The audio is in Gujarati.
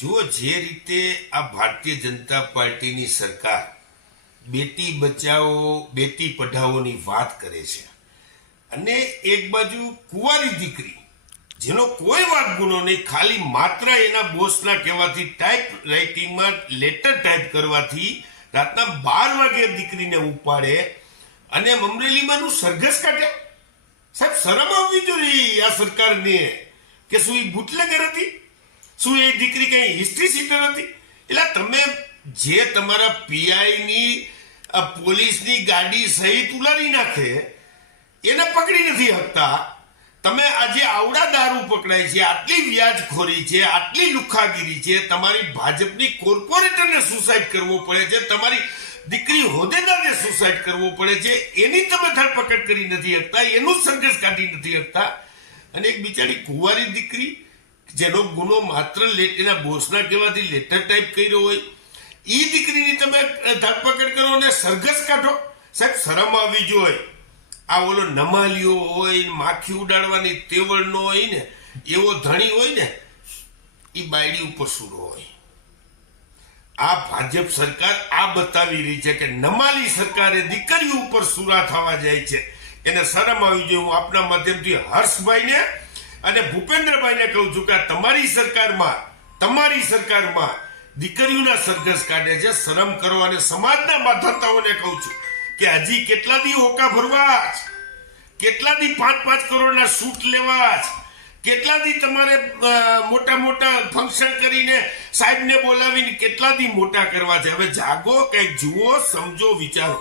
જો જે રીતે આ ભારતીય જનતા પાર્ટીની સરકાર બેટી બચાવો બેટી પઢાઓની વાત કરે છે અને એક બાજુ કુંવારી દીકરી જેનો કોઈ વાત ગુનો નહીં, ખાલી માત્ર એના બોસના કહેવાથી ટાઈપ રાઇટિંગમાં લેટર ટાઈપ કરવાથી રાતના 12 વાગે દીકરીને ઉપાડે અને અમરેલીમાંનું સરઘસ કાઢે. સાહેબ, શરમ આવવી જોઈએ આ સરકારને કે શું એ બુટલેગર હતી? શું એ દીકરી કઈ હિસ્ટ્રી સીટર હતી? એટલે તમે જે તમારા પીઆઈની પોલીસની ગાડી સહિત ઉલારી નાખે એને પકડી નથી શકતા. તમે આજે આવડા દારૂ પકડાય છે, આટલી વ્યાજખોરી છે, આટલી લુખાગીરી છે, તમારી ભાજપની કોર્પોરેટરને સુસાઇડ કરવો પડે છે, તમારી દીકરી હોદ્દેદારને સુસાઇડ કરવો પડે છે, એની તમે ધરપકડ કરી નથી શકતા, એનું સરઘસ કાઢી નથી શકતા. અને એક બિચારી કુંવારી દીકરી જેનો ગુનો માત્ર એના બોસના કહેવાથી લેટર ટાઈપ કર્યો હોય એ દીકરીની તમે ધરપકડ કરો અને સરઘસ કાઢો. સાહેબ, શરમ આવવી જોઈએ. આ ઓલો નમાલીઓ હોય, માખી ઉડાડવાની તેવડ નો હોય ને, એવો ધણી હોય ને, એ બાયડી ઉપર સુરો હોય. આ ભાજપ સરકાર આ બતાવી રહી છે કે નમાલી સરકારે દીકરીઓ ઉપર સુરા થવા જાય છે. એને શરમ આવી જોઈએ. હું આપના માધ્યમથી હર્ષભાઈને અને ભૂપેન્દ્રભાઈને કહું છું કે તમારી સરકારમાં દીકરીઓના સરઘસ કાઢે છે. શરમ કરો. અને સમાજના માધાતાઓને કહું છું કે હજી કેટલા દી હોકા ભરવા જ, કેટલા દી 5-5 કરોડના શૂટ લેવા જ, કેટલા દી તમારે મોટા મોટા ફંક્શન કરીને સાહેબને બોલાવીને કેટલા દી મોટા કરવા છે. હવે જાગો, કંઈક જુઓ, સમજો, વિચારો.